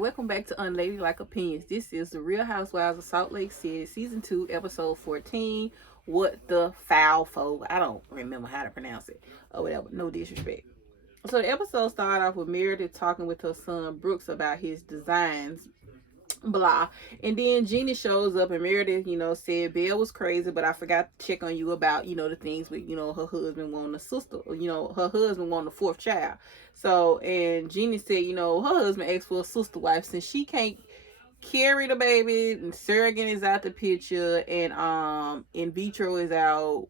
welcome back to Unladylike Opinions. This is the Real Housewives of Salt Lake City, Season 2, Episode 14, What the Foul Folk. I don't remember how to pronounce it, or whatever, no disrespect. So the episode started off with Meredith talking with her son Brooks about his designs, blah. And then Jeannie shows up and Meredith, said Belle was crazy, but I forgot to check on you about, the things with, her husband wanting a sister, her husband wanting a fourth child. So, and Jeannie said, her husband asked for a sister wife since she can't carry the baby, and surrogate is out the picture, and in vitro is out.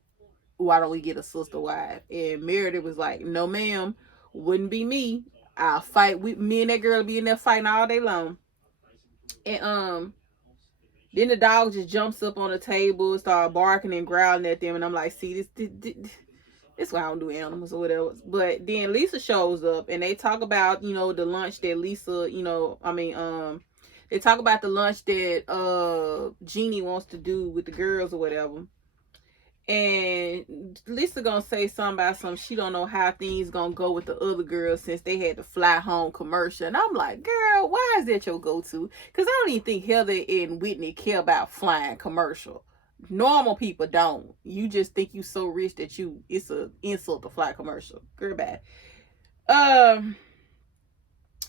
Why don't we get a sister wife? And Meredith was like, no ma'am, wouldn't be me. I'll fight with me and that girl be in there fighting all day long. And then the dog just jumps up on the table, start barking and growling at them, and I'm like, see, this why I don't do animals or whatever. But then Lisa shows up and they talk about, the lunch that Lisa, they talk about the lunch that Jeannie wants to do with the girls or whatever. And Lisa gonna say something about she don't know how things gonna go with the other girls since they had to fly home commercial. And I'm like, girl, why is that your go-to? Because I don't even think Heather and Whitney care about flying commercial. Normal people don't. You just think you so rich that it's an insult to fly commercial. Girl, bad.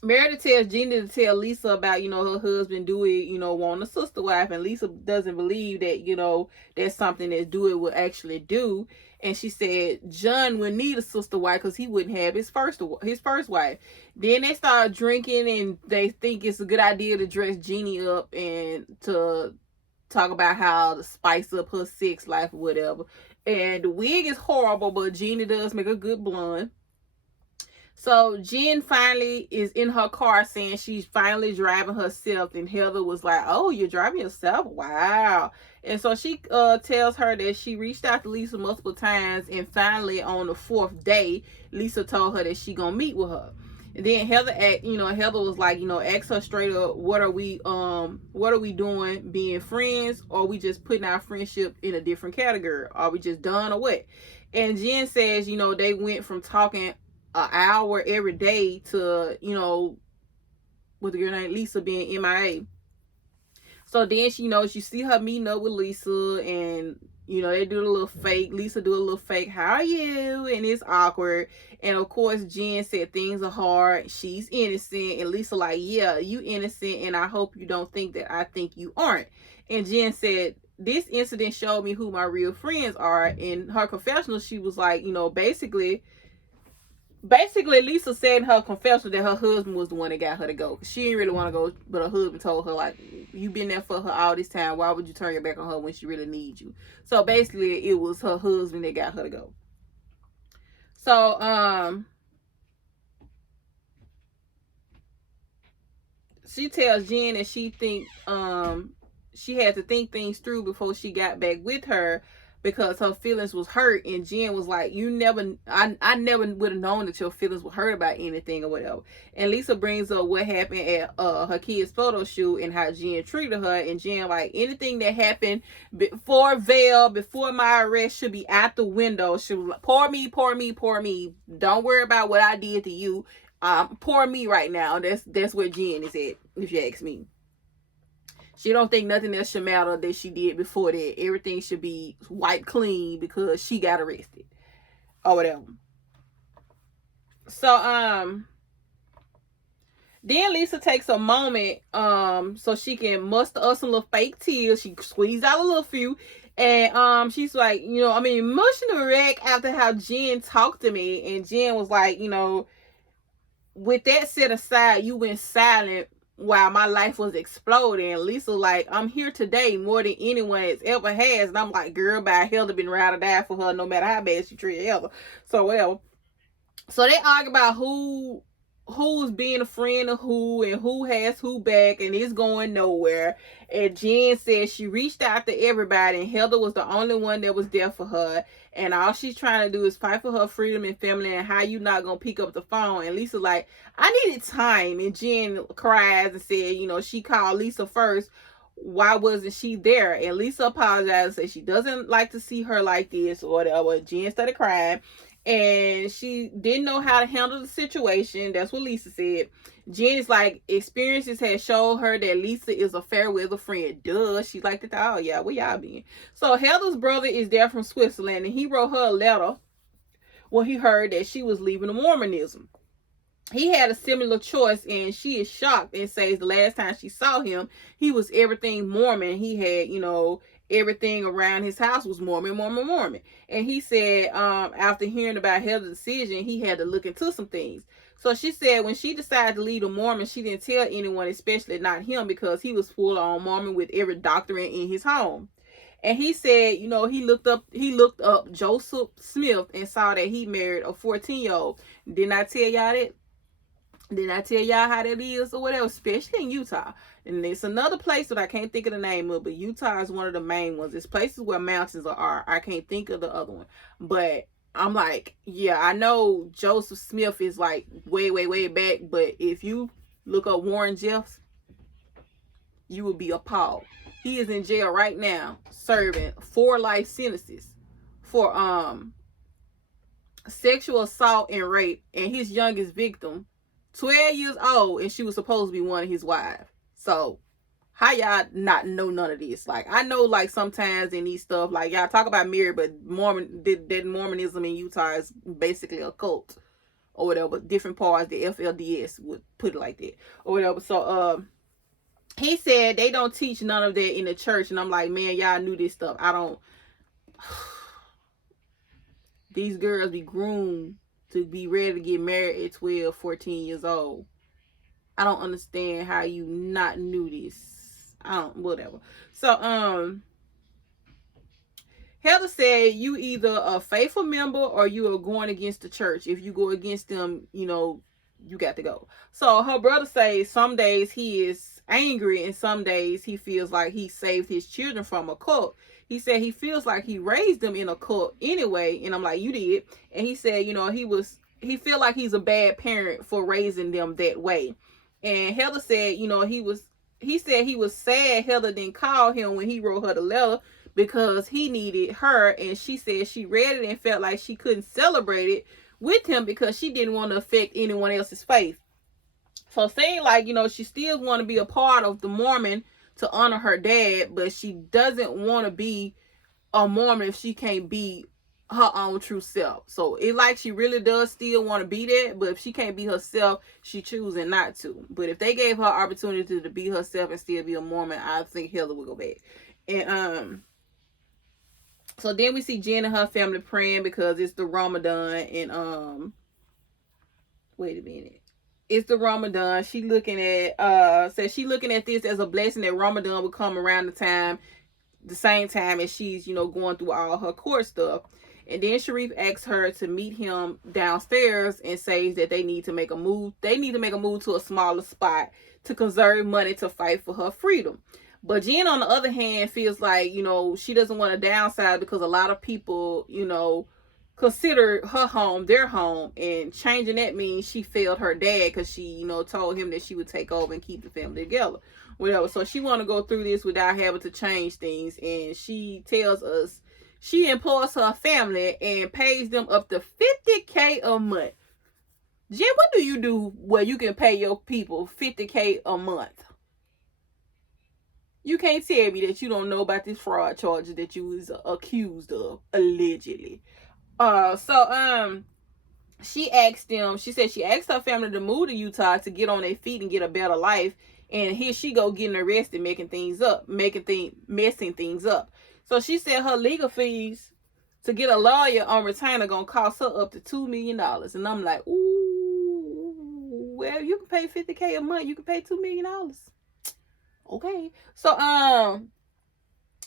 Meredith tells Jeannie to tell Lisa about, her husband Dewey, wanting a sister wife, and Lisa doesn't believe that, that's something that Dewey will actually do. And she said John would need a sister wife because he wouldn't have his first wife. Then they start drinking and they think it's a good idea to dress Jeannie up and to talk about how to spice up her sex life or whatever. And the wig is horrible, but Jeannie does make a good blonde. So Jen finally is in her car saying she's finally driving herself, and Heather was like, oh, you're driving yourself? Wow. And so she tells her that she reached out to Lisa multiple times, and finally on the fourth day, Lisa told her that she gonna meet with her. And then Heather was like, ask her straight up, what are we doing, being friends, or are we just putting our friendship in a different category? Are we just done or what? And Jen says, they went from talking an hour every day to, with the girl named Lisa being MIA. So then she see her meeting up with Lisa, and they do a little fake. Lisa do a little fake, how are you? And it's awkward. And of course Jen said things are hard, she's innocent, and Lisa like, yeah, you innocent, and I hope you don't think that I think you aren't. And Jen said, this incident showed me who my real friends are. In her confessional, she was like, basically Lisa said in her confession that her husband was the one that got her to go. She didn't really want to go, but her husband told her, like, you've been there for her all this time, why would you turn your back on her when she really needs you? So basically it was her husband that got her to go. So she tells Jen that she think she had to think things through before she got back with her, because her feelings was hurt. And Jen was like, I never would have known that your feelings were hurt about anything or whatever. And Lisa brings up what happened at her kid's photo shoot and how Jen treated her. And Jen like, anything that happened before my arrest should be out the window. She was like, pour me. Don't worry about what I did to you. Pour me right now. That's where Jen is at, if you ask me. She don't think nothing else should matter that she did before that. Everything should be wiped clean because she got arrested or whatever. So then Lisa takes a moment so she can muster us some little fake tears. She squeezed out a little few, and she's like, emotional wreck after how Jen talked to me. And Jen was like, with that set aside, you went silent while my life was exploding. And Lisa like, I'm here today more than anyone has ever has. And I'm like, girl, by Heather been ride or die for her no matter how bad she treated Heather. So whatever. So they argue about who's being a friend of who and who has who back, and it's going nowhere. And Jen says she reached out to everybody, and Heather was the only one that was there for her, and all she's trying to do is fight for her freedom and family, and how you not gonna pick up the phone. And Lisa like, I needed time. And Jen cries and said, she called Lisa first, why wasn't she there? And Lisa apologized and said she doesn't like to see her like this or whatever. Jen started crying. and she didn't know how to handle the situation. That's what Lisa said. Jen is like, experiences had showed her that Lisa is a fair weather friend. Duh. She's like, oh yeah, where y'all been? So Heather's brother is there from Switzerland, and he wrote her a letter when he heard that she was leaving the Mormonism. He had a similar choice, and she is shocked and says the last time she saw him, he was everything Mormon. He had, everything around his house was Mormon, Mormon, Mormon. And he said, after hearing about Heather's decision, he had to look into some things. So she said when she decided to leave the Mormon, she didn't tell anyone, especially not him, because he was full on Mormon with every doctrine in his home. And he said, he looked up Joseph Smith and saw that he married a 14-year-old. Didn't I tell y'all that? Did I tell y'all how that is or whatever, especially in Utah? And it's another place that I can't think of the name of, but Utah is one of the main ones. It's places where mountains are. I can't think of the other one. But I'm like, yeah, I know Joseph Smith is like way, way, way back. But if you look up Warren Jeffs, you will be appalled. He is in jail right now serving 4 life sentences for sexual assault and rape. And his youngest victim, 12 years old, and she was supposed to be one of his wives. So how y'all not know none of this? Like, I know, like, sometimes in these stuff, like, y'all talk about marriage, but that Mormonism in Utah is basically a cult or whatever. Different parts, the FLDS would put it like that or whatever. So he said they don't teach none of that in the church, and I'm like, man, y'all knew this stuff. I don't. These girls be groomed to be ready to get married at 12, 14 years old. I don't understand how you not knew this. Whatever. So, Heather said you either a faithful member or you are going against the church. If you go against them, you got to go. So her brother says some days he is angry and some days he feels like he saved his children from a cult. He said he feels like he raised them in a cult anyway. And I'm like, you did. And he said, he feel like he's a bad parent for raising them that way. And Heather said, he said he was sad Heather didn't call him when he wrote her the letter because he needed her. And she said she read it and felt like she couldn't celebrate it with him because she didn't want to affect anyone else's faith. So saying like, she still want to be a part of the Mormon to honor her dad, but she doesn't want to be a Mormon if she can't be her own true self. So it like she really does still want to be that, but if she can't be herself, she choosing not to. But if they gave her opportunity to be herself and still be a Mormon, I think Heather would go back. And so then we see Jen and her family praying because it's the Ramadan, and wait a minute. It's the Ramadan. She looking at she looking at this as a blessing that Ramadan would come around the same time as she's, going through all her court stuff. And then Sharif asks her to meet him downstairs and says that they need to make a move. They need to make a move to a smaller spot to conserve money to fight for her freedom. But Jen, on the other hand, feels like, she doesn't want to downsize because a lot of people, consider her home their home, and changing that means she failed her dad because she told him that she would take over and keep the family together, whatever. So she want to go through this without having to change things, and she tells us she employs her family and pays them up to $50K a month. Jen, what do you do where you can pay your people $50K a month? You can't tell me that you don't know about this fraud charges that you was accused of, allegedly. She asked them, she said she asked her family to move to Utah to get on their feet and get a better life. And here she go getting arrested, messing things up. So she said her legal fees to get a lawyer on retainer gonna cost her up to $2 million. And I'm like, ooh, well, you can pay $50K a month. You can pay $2 million. Okay. So,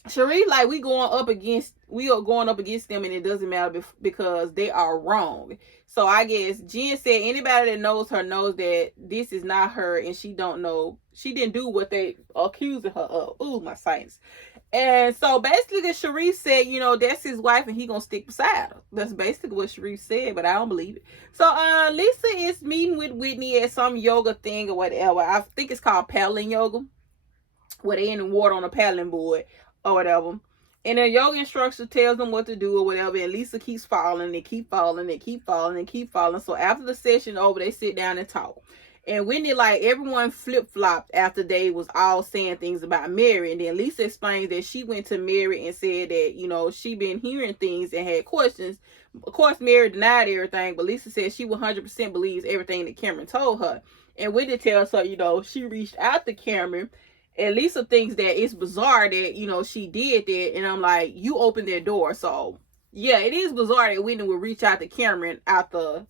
Sharif, like, we are going up against them, and it doesn't matter because they are wrong. So I guess Jen said anybody that knows her knows that this is not her, and she didn't do what they accusing her of. Ooh, my science. And so basically Sharif said, that's his wife and he gonna stick beside her. That's basically what Sharif said, but I don't believe it. So Lisa is meeting with Whitney at some yoga thing or whatever. I think it's called paddling yoga, where they in the water on a paddling board or whatever. And their yoga instructor tells them what to do or whatever, and Lisa keeps falling and keep falling and keep falling and keep falling. So after the session over, they sit down and talk. And Whitney, like, everyone flip-flopped after they was all saying things about Mary. And then Lisa explains that she went to Mary and said that, you know, she been hearing things and had questions. Of course, Mary denied everything, but Lisa said she 100% believes everything that Cameron told her. And Whitney tells her, you know, she reached out to Cameron. And Lisa thinks that it's bizarre that, you know, she did that. And I'm like, you opened their door. So, yeah, it is bizarre that Whitney would reach out to Cameron after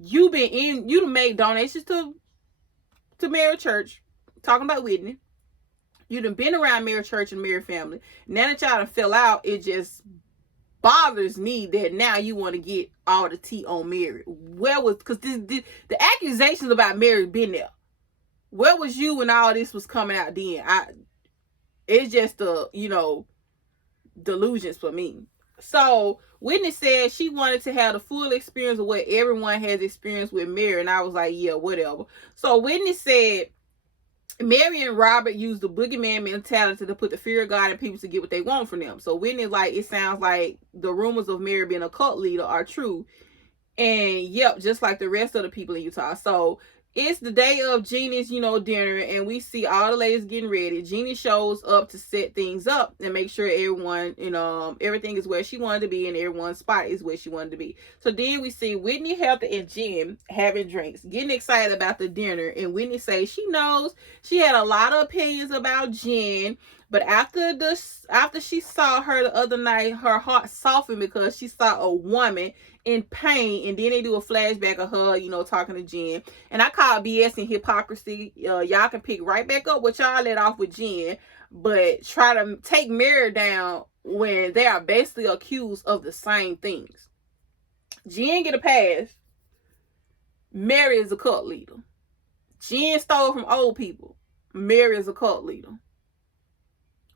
you done made donations to Mary Church, talking about Whitney. You done been around Mary Church and Mary family. Now that y'all done fell out, it just bothers me that now you want to get all the tea on Mary. Where was, because the accusations about Mary been there. Where was you when all this was coming out then? It's just you know, delusions for me. So Whitney said she wanted to have the full experience of what everyone has experienced with Mary, and I was like, yeah, whatever. So Whitney said Mary and Robert used the boogeyman mentality to put the fear of God in people to get what they want from them. So Whitney's like, it sounds like the rumors of Mary being a cult leader are true. And yep, just like the rest of the people in Utah. So it's the day of Jeannie's, you know, dinner, and we see all the ladies getting ready. Jeannie shows up to set things up and make sure everyone, you know, everything is where she wanted to be and everyone's spot is where she wanted to be. So then we see Whitney, Heather, and Jen having drinks, getting excited about the dinner. And Whitney says she knows she had a lot of opinions about Jen, but after she saw her the other night, her heart softened because she saw a woman in pain. And then they do a flashback of her, you know, talking to Jen. And I call BS and hypocrisy. Y'all can pick right back up what y'all let off with Jen, but try to take Mary down when they are basically accused of the same things. Jen get a pass. Mary is a cult leader. Jen stole from old people. Mary is a cult leader.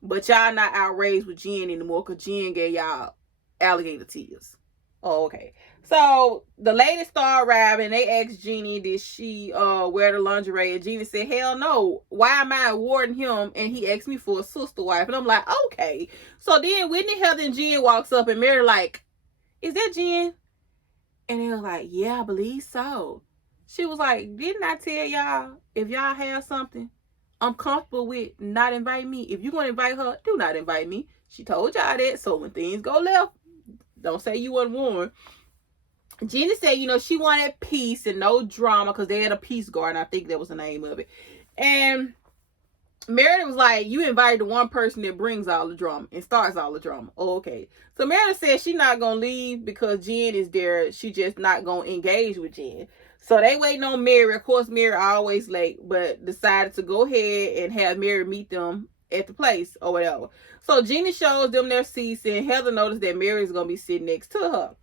But y'all not outraged with Jen anymore because Jen gave y'all alligator tears. Oh, okay. So the ladies start arriving. They asked Jeannie, did she wear the lingerie? And Jeannie said, hell no. Why am I awarding him? And he asked me for a sister wife. And I'm like, okay. So then Whitney, Heather, and Jen walks up, and Mary like, is that Jen? And they were like, yeah, I believe so. She was like, didn't I tell y'all, if y'all have something I'm comfortable with, not invite me? If you're going to invite her, do not invite me. She told y'all that. So when things go left, don't say you weren't warned. Jeannie said, you know, she wanted peace and no drama because they had a peace garden. I think that was the name of it. And Meredith was like, you invited the one person that brings all the drama and starts all the drama. Oh, okay. So Meredith said she's not going to leave because Jen is there. She just not going to engage with Jen. So they waiting on Mary. Of course, Mary always late, but decided to go ahead and have Mary meet them at the place or whatever. So Jeannie shows them their seats, and Heather noticed that Mary is going to be sitting next to her.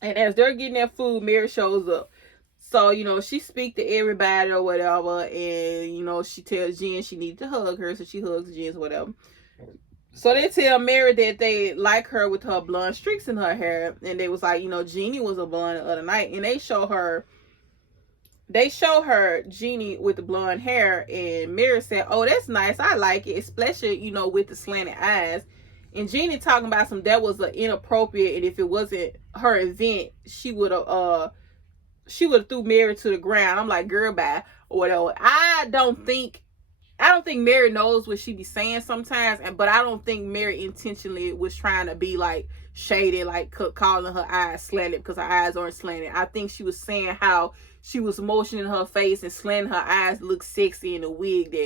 And as they're getting their food, Mary shows up. So, you know, she speaks to everybody or whatever, and, you know, she tells Jen she needs to hug her, so she hugs Jen or whatever. So they tell Mary that they like her with her blonde streaks in her hair, and they was like, you know, Jeannie was a blonde the other night, and they show her Jeannie with the blonde hair, and Mary said, oh, that's nice, I like it, especially, you know, with the slanted eyes. And Jeannie talking about that was an inappropriate, and if it wasn't her event, she would have threw Mary to the ground. I'm like, girl, bye, or whatever. I don't think Mary knows what she be saying sometimes, but I don't think Mary intentionally was trying to be like shady, like calling her eyes slanted because her eyes aren't slanted. I think she was saying how she was motioning her face and slanting her eyes look sexy in a wig.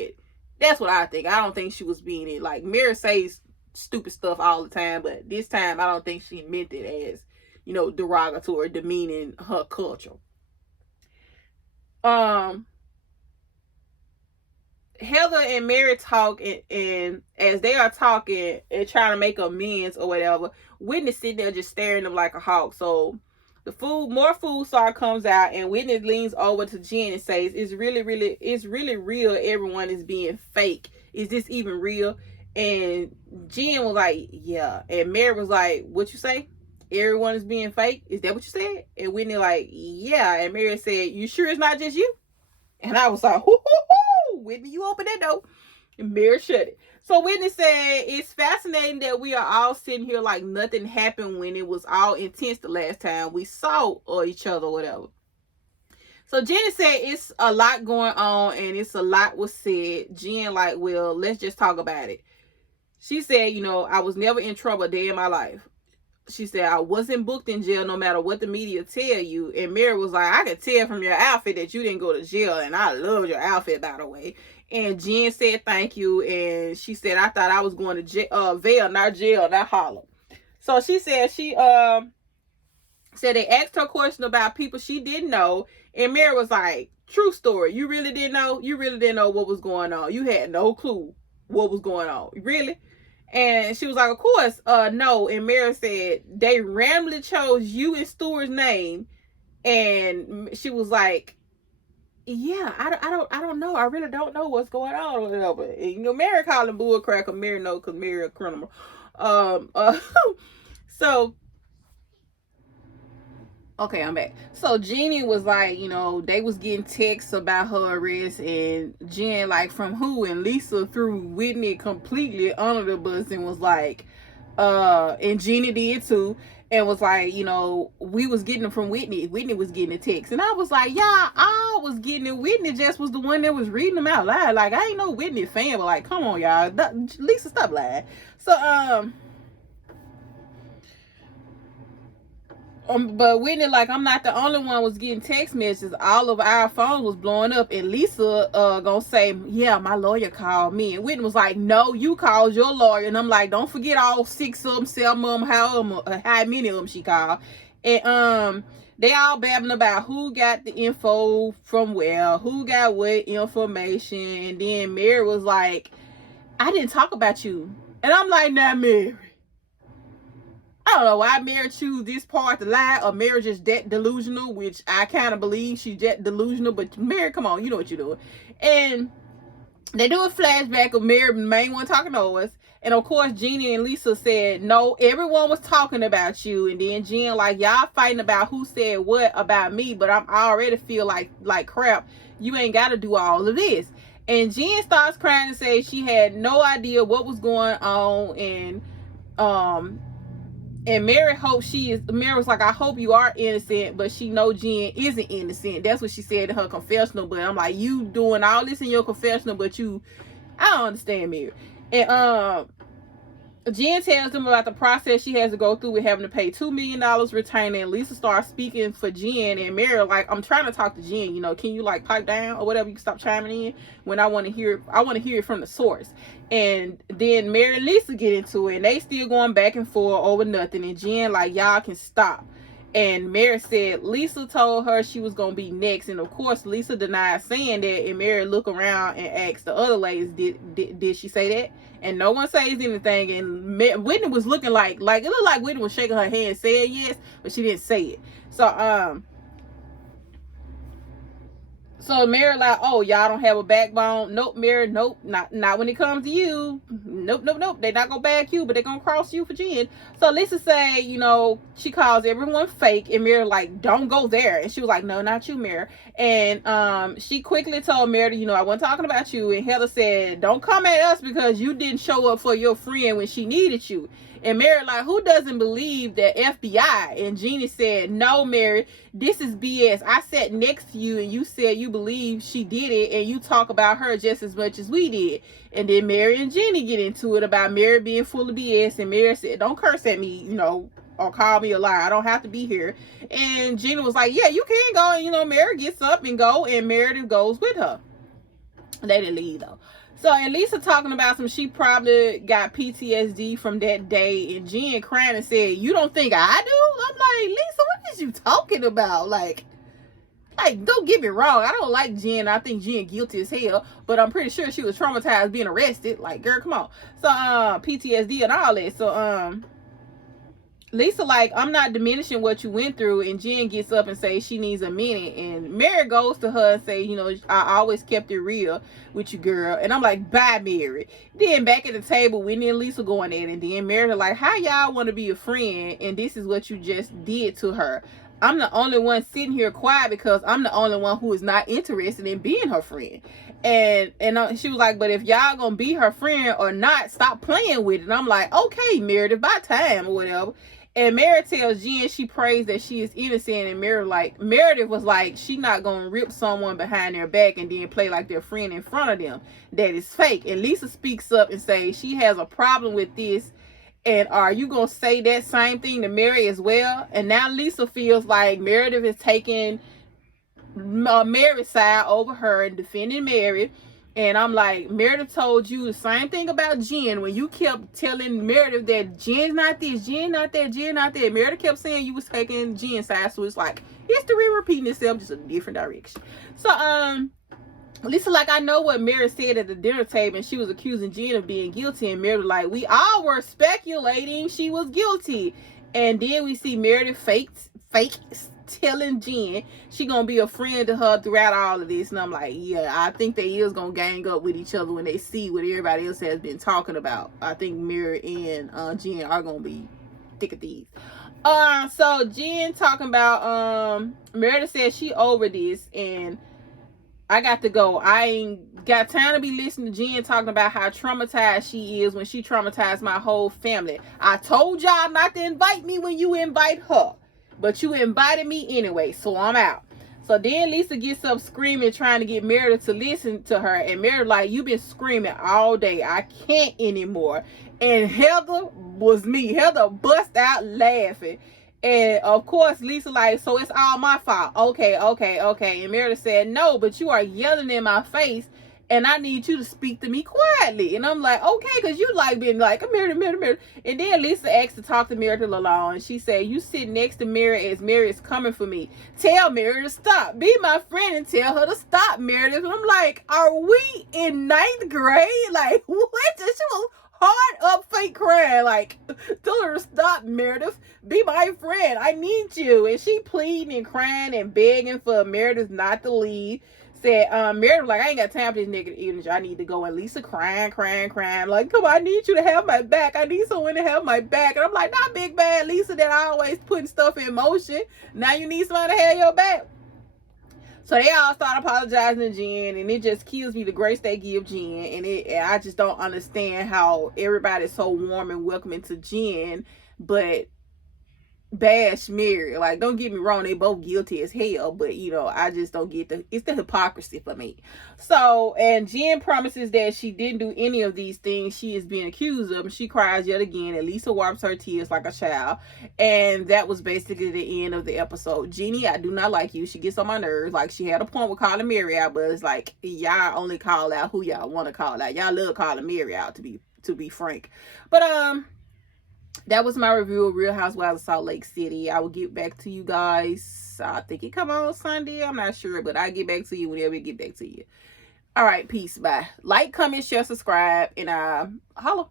That's what I think. I don't think she was being it. Like, Mary says stupid stuff all the time, but this time I don't think she meant it as, you know, derogatory, demeaning her culture. Heather and Mary talk, and as they are talking and trying to make amends or whatever, Whitney sitting there just staring at them like a hawk. So more food star comes out, and Whitney leans over to Jen and says, it's really real. Everyone is being fake. Is this even real? And Jen was like, yeah. And Mary was like, what you say? Everyone is being fake? Is that what you said? And Whitney like, yeah. And Mary said, you sure it's not just you? And I was like, hoo, hoo, hoo. Whitney, you open that door. And Mary shut it. So Whitney said, it's fascinating that we are all sitting here like nothing happened when it was all intense the last time we saw each other or whatever. So Jenny said it's a lot going on and it's a lot was said. Jen like, well, let's just talk about it. She said, I was never in trouble a day in my life. She said, I wasn't booked in jail no matter what the media tell you. And Mary was like, I could tell from your outfit that you didn't go to jail. And I love your outfit, by the way. And Jen said, thank you. And she said, I thought I was going to Vail, not jail, not Harlem. So she said said they asked her a question about people she didn't know. And Mary was like, true story. You really didn't know? You really didn't know what was going on. You had no clue what was going on. Really? And she was like, of course, no. And Mary said, they randomly chose you and Stewart's name. And she was like, yeah, I don't know. I really don't know what's going on or whatever. And, Mary called him bull cracker. Mary no, because Mary a criminal. So, okay, I'm back. So Jeannie was like, they was getting texts about her arrest, and Jen like, from who? And Lisa threw Whitney completely under the bus and was like, and Jeannie did too, and was like, we was getting them from Whitney. Whitney was getting the text, and I was like, yeah, I was getting it. Whitney just was the one that was reading them out loud. Like, I ain't no Whitney fan, but like, come on, y'all, Lisa, stop lying. So but Whitney, like, I'm not the only one was getting text messages. All of our phones was blowing up, and Lisa gonna say, yeah, my lawyer called me. And Whitney was like, no, you called your lawyer. And I'm like, don't forget all 6 of them, 7 of them, how many of them she called. And they all babbling about who got the info from where, who got what information. And then Mary was like, I didn't talk about you. And I'm like, nah, Mary, I don't know why Mary choose this part to lie, or Mary just that delusional, which I kind of believe she's that delusional. But Mary, come on, you know what you're doing. And they do a flashback of Mary, the main one, talking to us. And of course, Jeannie and Lisa said, no, everyone was talking about you. And then Jen like, y'all fighting about who said what about me, but I already feel like crap. You ain't got to do all of this. And Jen starts crying and says she had no idea what was going on. And Mary hopes Mary was like, I hope you are innocent, but she know Jen isn't innocent. That's what she said in her confessional. But I'm like, you doing all this in your confessional, but I don't understand, Mary. And Jen tells them about the process she has to go through with having to pay $2 million retainer. And Lisa starts speaking for Jen, and Mary like, I'm trying to talk to Jen, can you like pipe down or whatever? You can stop chiming in when I want to hear it from the source. And then Mary and Lisa get into it, and they still going back and forth over nothing. And Jen like, y'all can stop. And Mary said Lisa told her she was gonna be next, and of course Lisa denied saying that. And Mary look around and asked the other ladies, did she say that? And no one says anything. And Whitney was looking like it looked like Whitney was shaking her head saying yes, but she didn't say it. So Mary like, oh, y'all don't have a backbone? Nope, Mary, nope, not when it comes to you. Nope. They're not gonna back you, but they're gonna cross you for Jen. So Lisa say, she calls everyone fake, and Mary like, don't go there. And she was like, no, not you, Mary. And she quickly told Mary, I wasn't talking about you. And Heather said, don't come at us because you didn't show up for your friend when she needed you. And Mary like, who doesn't believe the FBI? And Jeannie said, no, Mary, this is BS. I sat next to you and you said you believe she did it, and you talk about her just as much as we did. And then Mary and Jeannie get into it about Mary being full of BS. And Mary said, don't curse at me, or call me a liar. I don't have to be here. And Jeannie was like, yeah, you can go. And, Mary gets up and go, and Meredith goes with her. They didn't leave, though. So, and Lisa talking about she probably got PTSD from that day. And Jen crying and said, you don't think I do? I'm like, Lisa, what is you talking about? Like, don't get me wrong. I don't like Jen. I think Jen guilty as hell. But I'm pretty sure she was traumatized being arrested. Like, girl, come on. So, PTSD and all that. So, Lisa like, I'm not diminishing what you went through. And Jen gets up and says she needs a minute. And Mary goes to her and say, I always kept it real with you, girl. And I'm like, bye, Mary. Then back at the table, Whitney and Lisa going at it. And then Mary like, how y'all want to be a friend? And this is what you just did to her. I'm the only one sitting here quiet because I'm the only one who is not interested in being her friend. And she was like, but if y'all gonna be her friend or not, stop playing with it. And I'm like, okay, Meredith, by time or whatever. And Meredith tells Jen she prays that she is innocent, and Meredith was like, she not gonna rip someone behind their back and then play like their friend in front of them. That is fake. And Lisa speaks up and says she has a problem with this. And are you gonna say that same thing to Mary as well? And now Lisa feels like Meredith is taking Mary's side over her and defending Mary. And I'm like, Meredith told you the same thing about Jen when you kept telling Meredith that Jen's not this, Jen not that, Jen not that. Meredith kept saying you was taking Jen's side, so it's like history repeating itself, just a different direction. So Lisa, like, I know what Mary said at the dinner table, and she was accusing Jen of being guilty, and Mary was like, we all were speculating she was guilty. And then we see Meredith fake telling Jen she gonna be a friend to her throughout all of this. And I'm like, yeah, I think they is gonna gang up with each other when they see what everybody else has been talking about. I think Mary and Jen are gonna be thick of thieves. So Jen talking about Meredith said she over this, and I got to go. I ain't got time to be listening to Jen talking about how traumatized she is when she traumatized my whole family. I told y'all not to invite me when you invite her, but you invited me anyway, so I'm out. So then Lisa gets up screaming, trying to get Meredith to listen to her. And Meredith like, you been screaming all day. I can't anymore. And Heather was me. Heather bust out laughing. And of course, Lisa like, so it's all my fault. Okay. And Meredith said, no, but you are yelling in my face, and I need you to speak to me quietly. And I'm like, okay, because you like being like, Meredith. And then Lisa asked to talk to Meredith alone, and she said, you sit next to Mary as Mary is coming for me. Tell Mary to stop. Be my friend and tell her to stop, Meredith. And I'm like, are we in 9th grade? Like, what? She was hard up fake crying, like, tell her to stop, Meredith. Be my friend. I need you. And she pleading and crying and begging for Meredith not to leave. Said, Meredith, like, I ain't got time for this negative energy. I need to go. And Lisa crying. Like, come on, I need you to have my back. I need someone to have my back. And I'm like, not big bad Lisa that always putting stuff in motion. Now you need someone to have your back. So they all start apologizing to Jen, and it just kills me the grace they give Jen. And I just don't understand how everybody's so warm and welcoming to Jen, but bash Mary. Like, don't get me wrong, they both guilty as hell, but I just don't get it's the hypocrisy for me. So, and Jen promises that she didn't do any of these things she is being accused of, and she cries yet again, and Lisa wipes her tears like a child. And that was basically the end of the episode. Jeannie, I do not like you. She gets on my nerves. Like, she had a point with calling Mary out, but it's like, y'all only call out who y'all want to call out. Y'all love calling Mary out, to be frank. But that was my review of Real Housewives of Salt Lake City. I will get back to you guys. I think it come on Sunday. I'm not sure, but I'll get back to you whenever it get back to you. All right, peace. Bye. Like, comment, share, subscribe, and holla.